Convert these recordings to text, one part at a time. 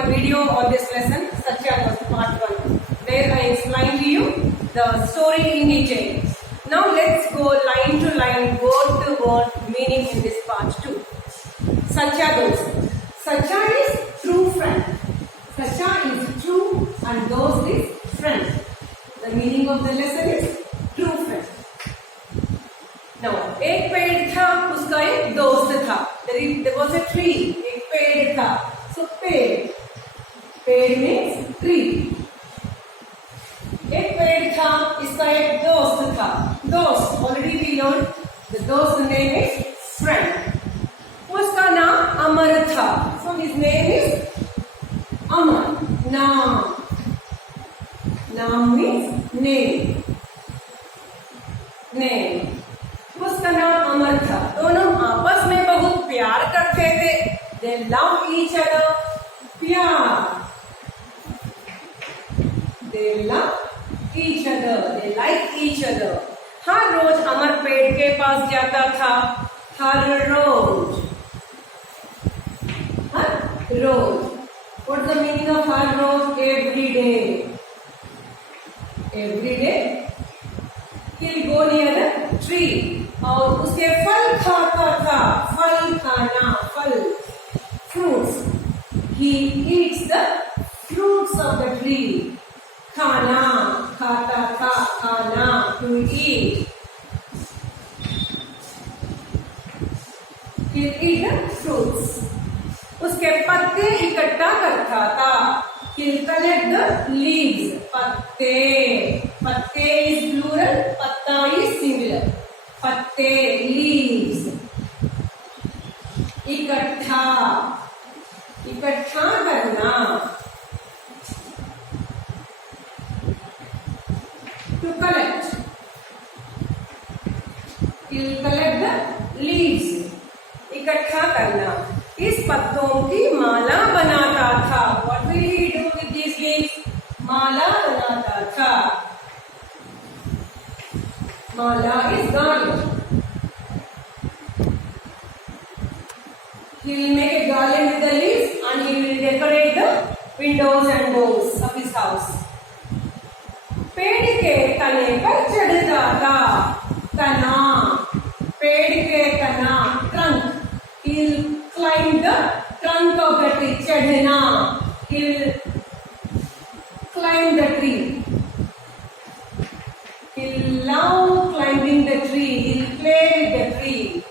one video on this lesson, Satya part 1, where I explained to you the story in detail. Now let's go line to line, word to word meaning in this part 2. Satya goes. Satya is true friend. Satya is true and those is friend. The meaning of the lesson is true friend. Now, एक पेड़ था, उसका एक दोस्त था. There was a tree. एक पेड़ था. So पेड़ means tree. एक पेड़ था, इसका एक दोस्त था. दोस्त already we learned. The dost name is friend. उसका नाम अमर था. So his name is Amar. नाम means name. उसका नाम अमर था. दोनों आपस में बहुत प्यार करते थे. They love each other. प्यार. They love each other. They like each other. हर रोज अमर पेड़ के पास जाता था. हर रोज. What's the meaning of her rose? Every day. Every day he'll go near the tree और उसके फल खाता था. फल खाना, फल, fruits. He eats the fruits of the tree. खाना, खाता था, खाना, to eat. He'll eat the fruits. उसके पत्ते इकट्ठा करता था. He'll collect the leaves. पत्ते is plural, पत्ता is singular. पत्ते, leaves. इकट्ठा करना. To collect. He'll collect the leaves. इकट्ठा करना. इस पत्तों की माला बनाता था. What will he do with these leaves? माला बनाता था. माला is garland. He will make a garland with the leaves and he will decorate the windows and doors of his house. पेड़ के तने पर चढ़ता था. तना, पेड़ के तना, trunk. He will climb the trunk of the tree. चढ़ना. He will climb the tree. He'll love climbing the tree. He'll play with the tree.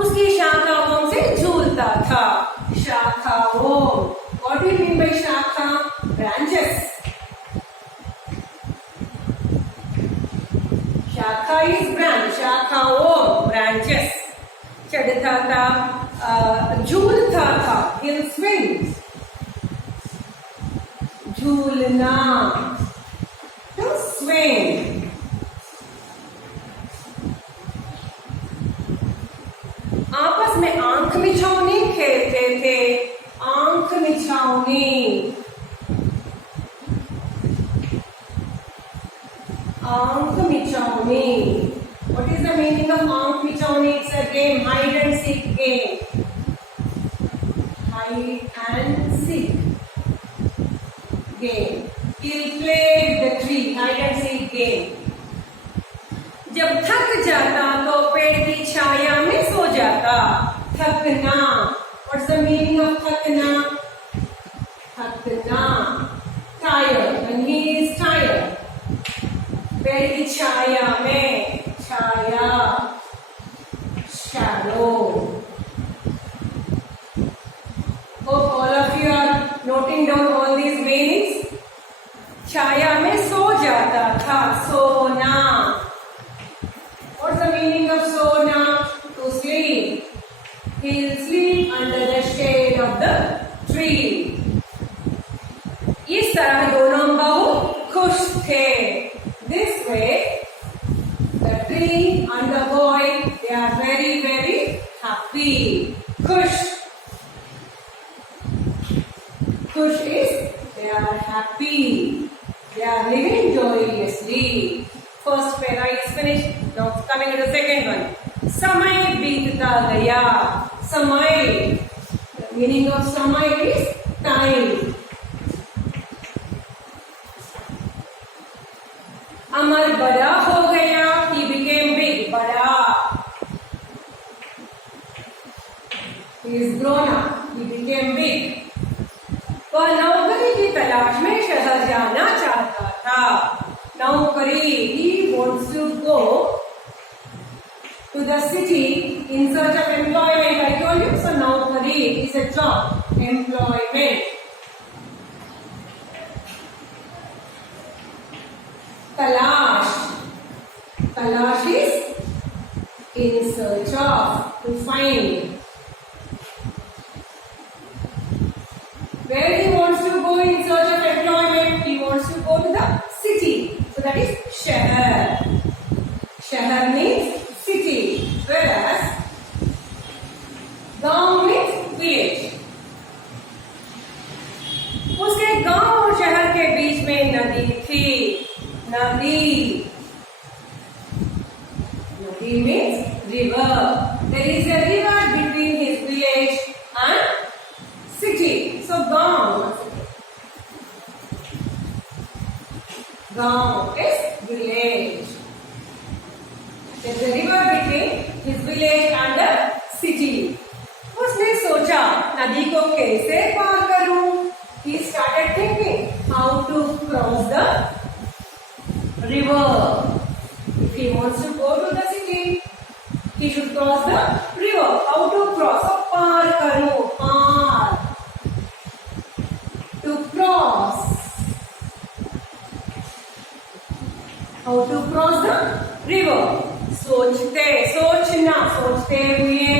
उसकी शाखाओं से झूलता था. शाखाओं. What do you mean by शाखा? Branches. शाखा is branch. शाखाओं, branches. चढ़ता था, झूलता था. He'll swing. झूलना. To swing. आपस में आंख मिचौनी खेलते थे. आंख मिचौनी. आंख मिचौनी. What is the meaning of आंख मिचौनी? It's a game, hide and seek game. Hide and seek game. He'll play with the tree, hide and seek game. जब थक जाता तो पेड़ की छाया में सो जाता. थकना. What's the meaning of थकना? थकना. Tired. When he is tired. पेड़ की छाया में. छाया. Shadow. Hope all of you are noting down all these meanings. छाया में सो जाता था. सोना. What's the meaning of सोना? To sleep. He'll sleep under the shade of the tree. इस तरह दोनों बहुत खुश थे. This way, the tree and the boy, they are very, very happy. खुश. खुश is they are happy. They are living joyously. First para is finished. Now coming to the second one. समय बीतता गया. समय. The meaning of समय is time. अमर बड़ा हो गया, he became big. बड़ा, he is grown up, he became big. वह नौकरी की तलाश में शहर जाना चाहता था. नौकरी, he wants to go to the city in search of employment. I told you, so naukari is a job, employment. Talash, talash is in search of, to find. Where he wants to go in search of employment? He wants to go to the city. So that is shahar. Shahar means city, whereas गांव means village. उसके गांव और शहर के बीच में नदी थी. नदी, nadi means river. There is a river between his village and city. So गांव, गांव is village. There is a river between his village and the city. उसने सोचा नदी को कैसे पार करूं? He started thinking how to cross the river. If he wants to go to the city, he should cross the river. How to cross? So पार करो, पार. To cross. How to cross the river? सोचते, सोचना, सोचते हुए,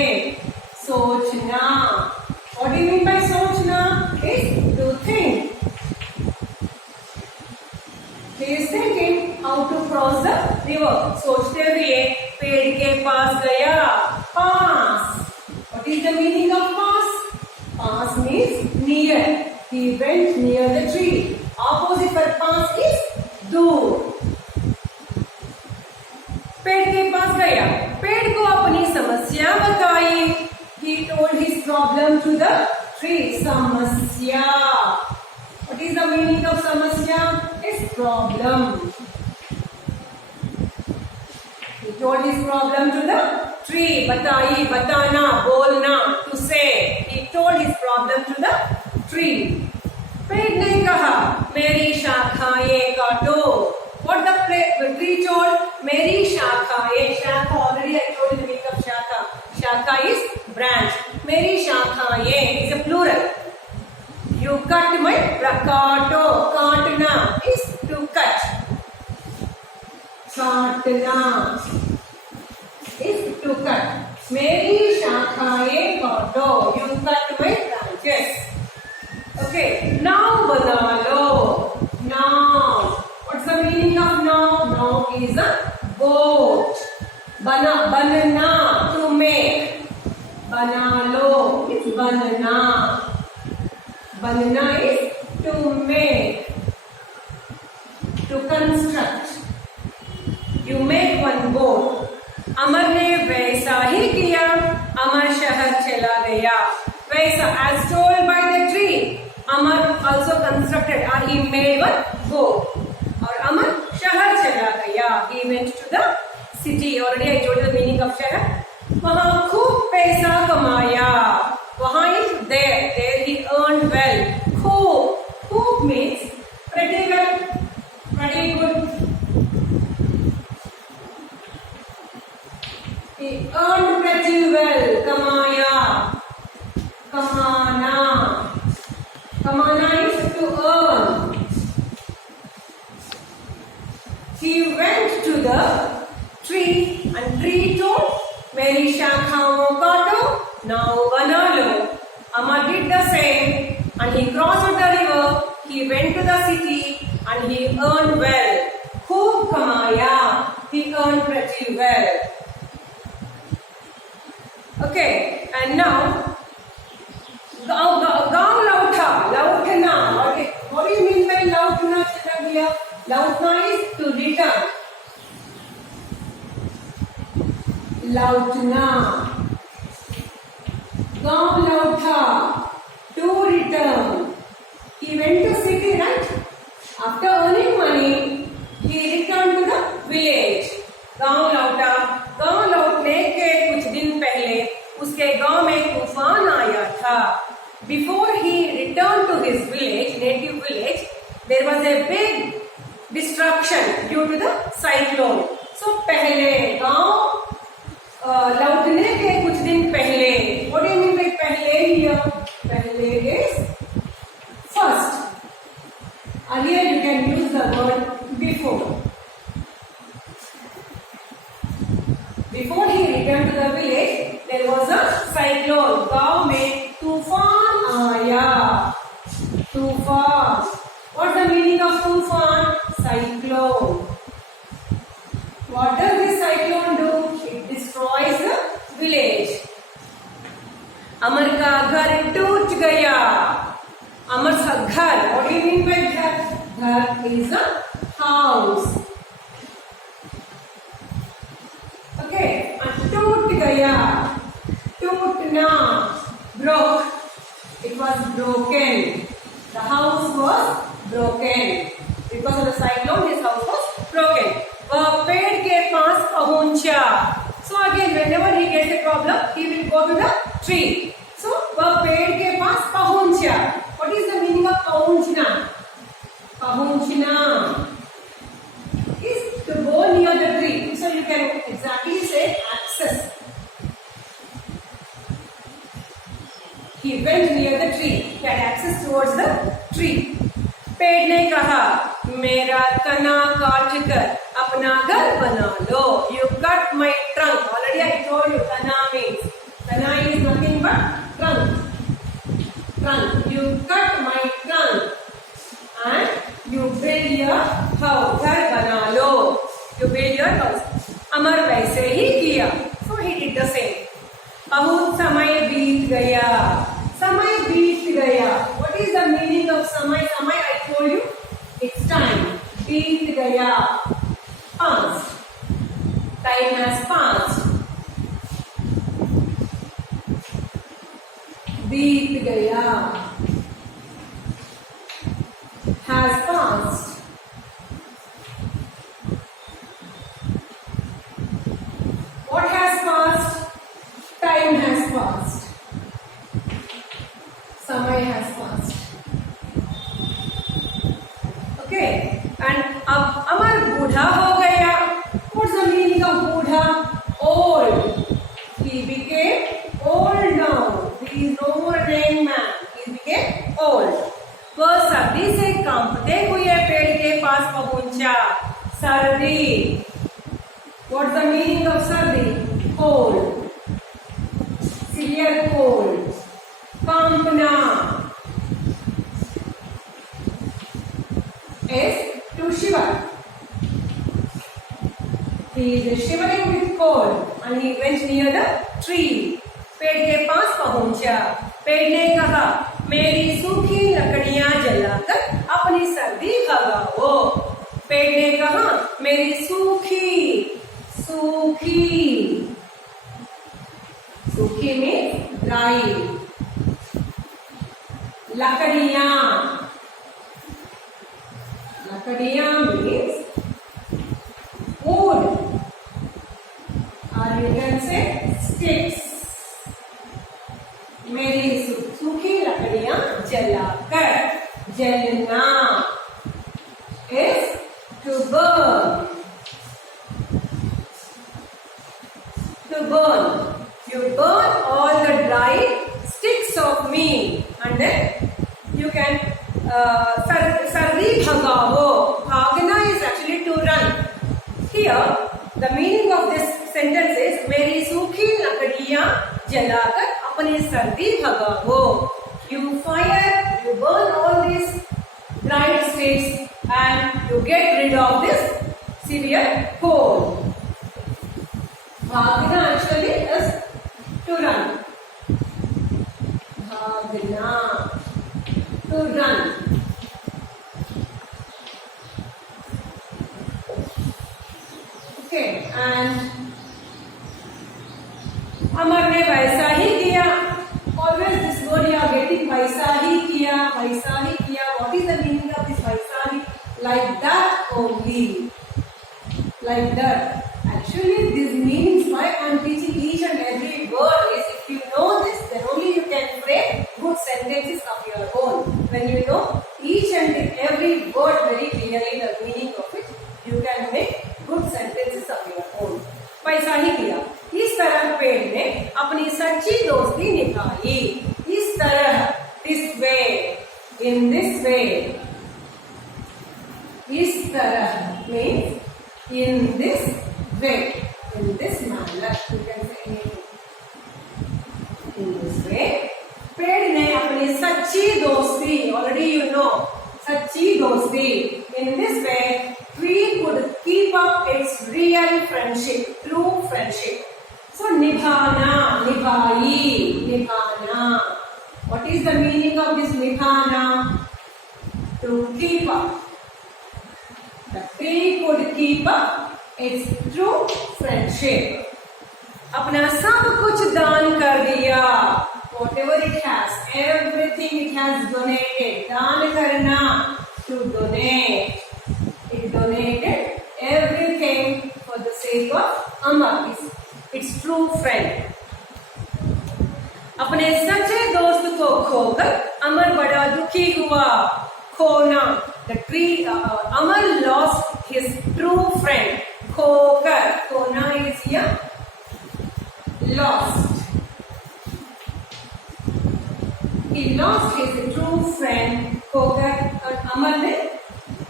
सोचना. What do you mean by सोचना? Is to think. He is thinking how to cross the river. सोचते हुए पेड़ के पास गया. Pass. What is the meaning of pass? Pass means near. He went near the tree. Opposite for pass is दूर. पेड़ के पास गया. पेड़ को अपनी समस्या बताई. He told his problem to the tree. समस्या. What is the meaning of समस्या? It's problem. He told his problem to the tree. बताई, बताना, बोलना, to say. He told his problem to the tree. पेड़ ने कहा मेरी शाखाएं काटो. What the tree told? मेरी शाखाएं. शाखा, already I told you the meaning of शाखा. शाखा is branch. मेरी शाखाएं is a plural. You cut my काटो. काटना is to cut. काटना is to cut. मेरी शाखाएं काटो. You cut my branches. Okay. Now बना लो. Now. What's the meaning of now? Now is a boat. Bana, banana, to make. Bana lo is banana. Banana is to make. To construct. You make one boat. अमर ने वैसा ही किया. अमर शहर चला गया. वैसा, as told by the tree, Amar also constructed or he made one boat. और अमर शहर चला गया. He went to the city. Already I told you the meaning of शहर. वहाँ खूब पैसा कमाया. वहाँ is there. There he earned well. खूब. खूब means pretty well. Pretty good. He earned pretty well. कमाया. कमाना. कमाना is to earn. He went to the tree and tree told, मेरी शाखाओं काटो. Now बना लो. Amar did the same and he crossed the river. He went to the city and he earned well. खूब कमाया. He earned pretty well. Okay, and now गाँव लौटा. लौटना. What do you mean by लौटना? चला गया. लौटना is to return. लौटना. गाँव लौटा. To return. went to city, right? After earning money, he returned to the village. गांव लौटा. गांव लौटने के कुछ दिन पहले उसके गांव में तूफान आया था. Before he returned to his village, native village, there was a big destruction due to the cyclone. So पहले गांव लौटने के कुछ दिन पहले. What do you mean by पहले here? पहले is first. Earlier you can use the word before. Before he returned to the village, there was a cyclone. गांव में तूफान आया. तूफान. What's the meaning of तूफान? Cyclone. What does this cyclone do? It destroys the village. अमर का घर टूट गया. अमर का घर. What do you mean by घर? घर is a house. Okay. And टूट गया. टूटना. Broke. It was broken. The house was broken. Because of the cyclone, his house was broken. वह पेड़ के पास पहुंचा. So again, whenever he gets a problem, he will go to the tree. So वह पेड़ के पास पहुंचा. What is the meaning of पहुंचना? पहुंचना is to go near the tree. So you can exactly say access. He went near the tree. He had access towards the tree. पेड़ ने कहा, मेरा तना काट कर अपना घर बना लो. You cut my trunk. Already I told you तना means. तना is nothing but trunk. Trunk. You cut my trunk and you build your house. घर बना लो. You build your house. अमर वैसे ही किया. So he did the same. बहुत समय बीत गया. समय बीत गया. What is the meaning of समय? समय I told you it's time. बीत गया. Past. Time has passed. बीत गया. Has passed. What has passed? Time has passed. समय has passed. Okay. And अब अमर बूढ़ा हो गया. What's the meaning of बूढ़ा? Old. He became old now. He is no more a young man. He became old. वह सर्दी से कांपते हुए पेड़ के पास पहुंचा. सर्दी. What's the meaning of सर्दी? Cold. Severe cold. कांपना is to shiver. He is shivering with cold and he went near the tree. पेड़ के पास पहुंचा. पेड़ ने कहा, मेरी सूखी लकड़ियां जलाकर अपनी सर्दी भगाओ. पेड़ ने कहा, मेरी सूखी में ड्राई. लकड़ियां means wood, or you can say sticks. मेरी सूखी लकड़ियां जलाकर. जलना is to burn. You burn all the dry sticks of me and then you can sardi bhagavo. Bhagna is actually to run. Here the meaning of this sentence is मेरी सूखी लकड़ियां जलाकर अपनी सर्दी भगाओ. You fire, you burn all these dried sticks and you get rid of this severe cold. Bhagna actually is to run. Bhagna, to run. Okay, and अमर ने वैसा ही किया. Always this word you are getting, वैसा ही किया. What like that only, like that. Actually, this means why I am teaching each and every word is if you know this, then only you can frame good sentences of your own. When you know each and every word very clearly, the meaning of it, you can make good sentences of your own. पैसा ही किया, इस तरह पेड़ ने अपनी सच्ची दोस्ती निभाई, इस तरह, this way, in this way, इस तरह means in this way, in this manner, you can say anything. In this way, पेड़ ने अपनी सच्ची दोस्ती, already you know, सच्ची दोस्ती, in this way, tree could keep up its real friendship, true friendship. So, निभाना, निभाई, निभाना. What is the meaning of this निभाना? To keep up. The tree could keep up its true friendship. अपना सब कुछ दान कर दिया. Whatever it has, everything it has donated. दान करना, to donate. It donated everything for the sake of Amar, its true friend. अपने सच्चे दोस्त को खोकर अमर बड़ा दुखी हुआ. खोना, the tree, Amar lost his true friend. खोकर, खोना is here lost. He lost his true friend. खोकर और अमर ने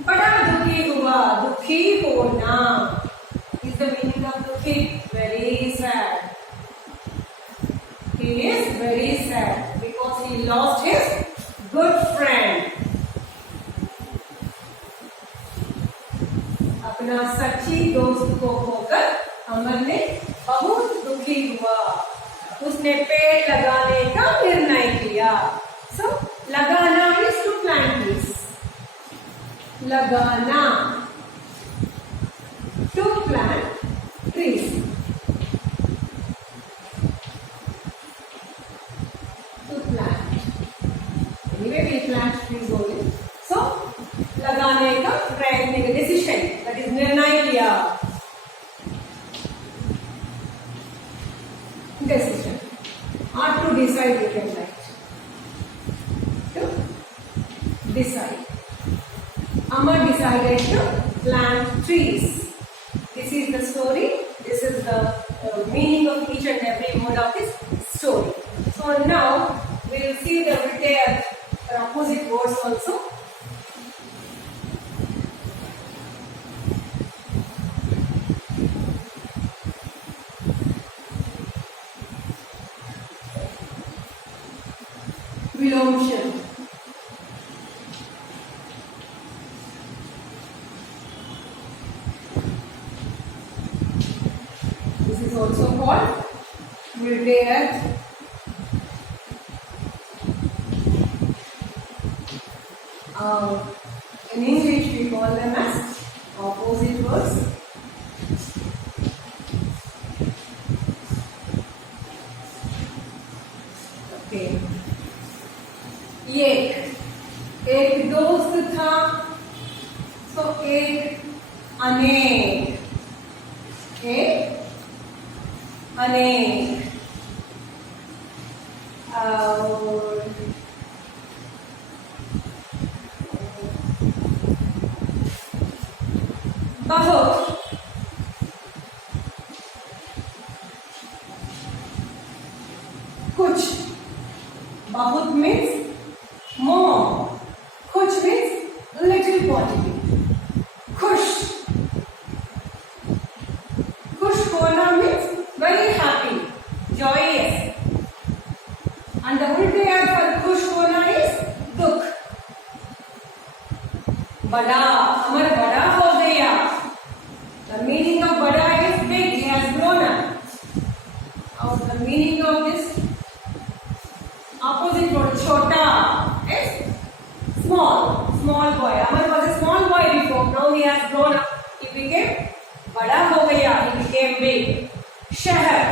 बड़ा दुखी हुआ. दुखी होना is the meaning of दुखी. Very sad. He is very sad because he lost his good friend. अपना सच्ची दोस्त को खोकर अमर ने बहुत दुखी हुआ. उसने पेड़ लगाने का निर्णय किया. So लगाना is to plant trees. लगाना, to plant trees. To plant. Anyway, we plant trees only. So लगाने का प्रयत्न, decision, that is निर्णय लिया. Decision. Or to decide, you can write. To decide. Amar decided to plant trees. This is the story. This is the meaning of each and every word of this story. So now we will see the retail opposite words also. Vilomshan. This is also called Viltayat. In English we call them as opposite words. Okay. एक दोस्त था, तो एक अनेक, एक अनेक. बहुत, कुछ. बहुत means more. कुछ means little quantity. खुश. खुश होना means very happy, joyous. And the उल्टे अर्थ for खुश होना is दुख. बड़ा, अमर बड़ा हो गया. The meaning of बड़ा is big, he has grown up. Now the meaning of this opposite word छोटा is small, small boy. Amar was a small boy before. Now he has grown up. He became बड़ा हो गया. He became big. शहर.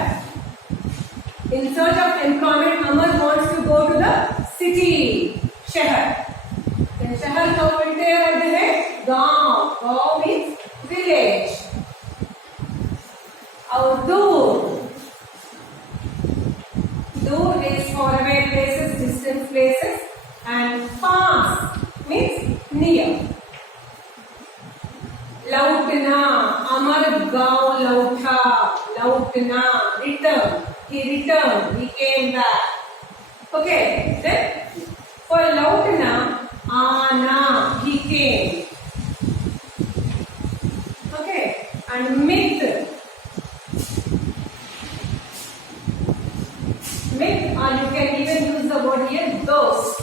In search of employment, Amar wants to go to the city. शहर. Then शहर का उल्टे अर्थ है gaon. Gaon means village. Dur. Dur is faraway places, distant places. And pass means near. Lautna, Amar gaon lauta. Lautna, return. He returned. He came back. Okay. Then for lautna, Ana, he came. Okay. And myth. Myth, or you can even use the word here, those.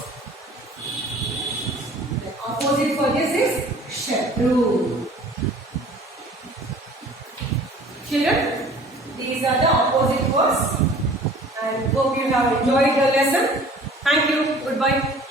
The opposite for this is Shatru. Children, these are the opposite words. And hope you have enjoyed the lesson. Thank you. Goodbye.